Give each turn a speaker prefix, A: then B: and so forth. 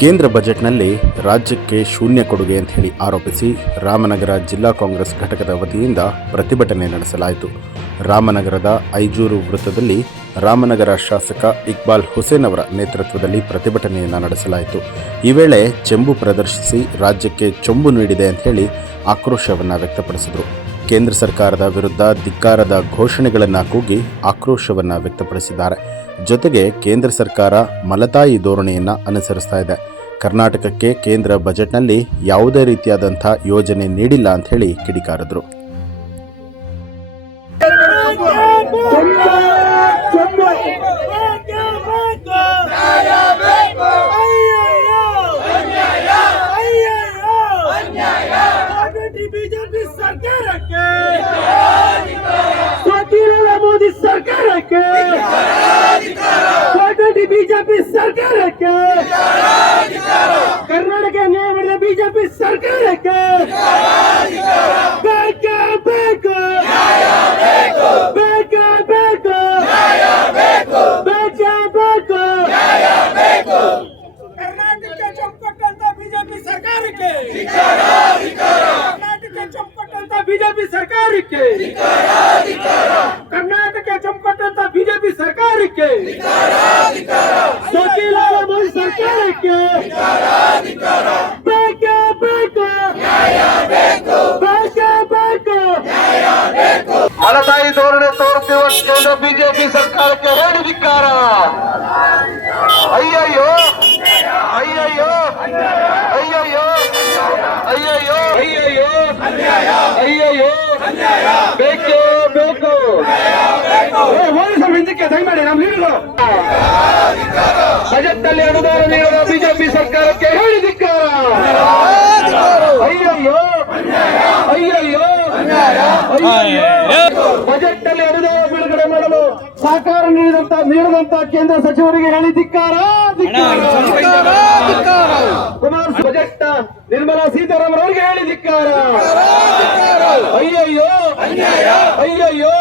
A: ಕೇಂದ್ರ ಬಜೆಟ್ನಲ್ಲಿ ರಾಜ್ಯಕ್ಕೆ ಶೂನ್ಯ ಕೊಡುಗೆ ಅಂತ ಹೇಳಿ ಆರೋಪಿಸಿ ರಾಮನಗರ ಜಿಲ್ಲಾ ಕಾಂಗ್ರೆಸ್ ಘಟಕದ ವತಿಯಿಂದ ಪ್ರತಿಭಟನೆ ನಡೆಸಲಾಯಿತು. ರಾಮನಗರದ ಐಜೂರು ವೃತ್ತದಲ್ಲಿ ರಾಮನಗರ ಶಾಸಕ ಇಕ್ಬಾಲ್ ಹುಸೇನ್ ಅವರ ನೇತೃತ್ವದಲ್ಲಿ ಪ್ರತಿಭಟನೆಯನ್ನು ನಡೆಸಲಾಯಿತು. ಈ ವೇಳೆ ಚೆಂಬು ಪ್ರದರ್ಶಿಸಿ ರಾಜ್ಯಕ್ಕೆ ಚೊಂಬು ನೀಡಿದೆ ಅಂತ ಹೇಳಿ ಆಕ್ರೋಶವನ್ನು ವ್ಯಕ್ತಪಡಿಸಿದರು. ಕೇಂದ್ರ ಸರ್ಕಾರದ ವಿರುದ್ಧ ಧಿಕ್ಕಾರದ ಘೋಷಣೆಗಳನ್ನು ಕೂಗಿ ಆಕ್ರೋಶವನ್ನು ವ್ಯಕ್ತಪಡಿಸಿದ್ದಾರೆ. ಜೊತೆಗೆ ಕೇಂದ್ರ ಸರ್ಕಾರ ಮಲತಾಯಿ ಧೋರಣೆಯನ್ನು ಅನುಸರಿಸ್ತಾ ಇದೆ. ಕರ್ನಾಟಕಕ್ಕೆ ಕೇಂದ್ರ ಬಜೆಟ್ನಲ್ಲಿ ಯಾವುದೇ ರೀತಿಯಾದಂಥ ಯೋಜನೆ ನೀಡಿಲ್ಲ ಅಂತ ಹೇಳಿ ಕಿಡಿಕಾರಿದ್ರು.
B: ಬಿಜೆಪಿ ಸರ್ಕಾರಕ್ಕೆ ಕರ್ನಾಟಕ ನ್ಯಾಯ ಮಾಡಿದ ಬಿಜೆಪಿ ಸರ್ಕಾರಕ್ಕೆ ಬೇಕೇ ಬೇಕು ಬೇಕೇ ಬೇಕು ಬೇಕೇ ಬೇಕು ಕರ್ನಾಟಕ ಚೊಕ್ಕಟ್ಟಂತ ಬಿಜೆಪಿ ಸರ್ಕಾರಕ್ಕೆ ಕರ್ನಾಟಕ ಚೊಕ್ಕಟ್ಟಂತ ಬಿಜೆಪಿ ಸರ್ಕಾರಕ್ಕೆ ಕರ್ನಾಟಕ ಚೊಕ್ಕಟ್ಟಂತ ಬಿಜೆಪಿ ಸರ್ಕಾರಕ್ಕೆ ಸಚಿಲಾಲ ಮೋದಿ ಸರ್ಕಾರಕ್ಕೆ ಬೇಕೇ ಬೇಕು ಬೇಕೇ ಬೇಕು
C: ಮಲತಾಯಿ ಧೋರಣೆ ತೋರುತ್ತಿರುವ ಕೇಂದ್ರ ಬಿಜೆಪಿ ಸರ್ಕಾರಕ್ಕೆ ಹೇಳಿ ಧಿಕ್ಕಾರ. ಅಯ್ಯಯ್ಯೋ ಅಯ್ಯಯ್ಯೋ ಅಯ್ಯಯ್ಯೋ ಅಯ್ಯಯ್ಯೋ ಅಯ್ಯಯ್ಯೋ ಅಯ್ಯಯ್ಯೋ ಬೇಕೇ ಬೇಕು.
B: ಹೋಗಿ ಸ್ವಲ್ಪ ಹಿಂದಕ್ಕೆ ದಯಮಾಡಿ ನಮ್ಮ ಲೀಡರ್ಗಳು.
C: ನಲ್ಲಿ ಅನುದಾನ ನೀಡುವ ಬಿಜೆಪಿ ಸರ್ಕಾರಕ್ಕೆ ಹೇಳಿ ಧಿಕ್ಕಾರ. ಅಯ್ಯಯ್ಯೋ. ಅಯ್ಯಯ್ಯೋ. ಬಜೆಟ್ನಲ್ಲಿ ಅನುದಾನ ಬಿಡುಗಡೆ ಮಾಡಲು ಸಹಕಾರ ನೀಡಿದಂತ ನೀಡುವಂತ ಕೇಂದ್ರ ಸಚಿವರಿಗೆ ಹೇಳಿ ಧಿಕ್ಕಾರ ಕುಮಾರ್ ಬಜೆಟ್ ನಿರ್ಮಲಾ ಸೀತಾರಾಮನ್ ಅವರಿಗೆ ಹೇಳಿ ಧಿಕ್ಕಾರ. ಅಯ್ಯಯ್ಯೋ. ಅಯ್ಯಯ್ಯೋ. ಅಯ್ಯಯ್ಯೋ.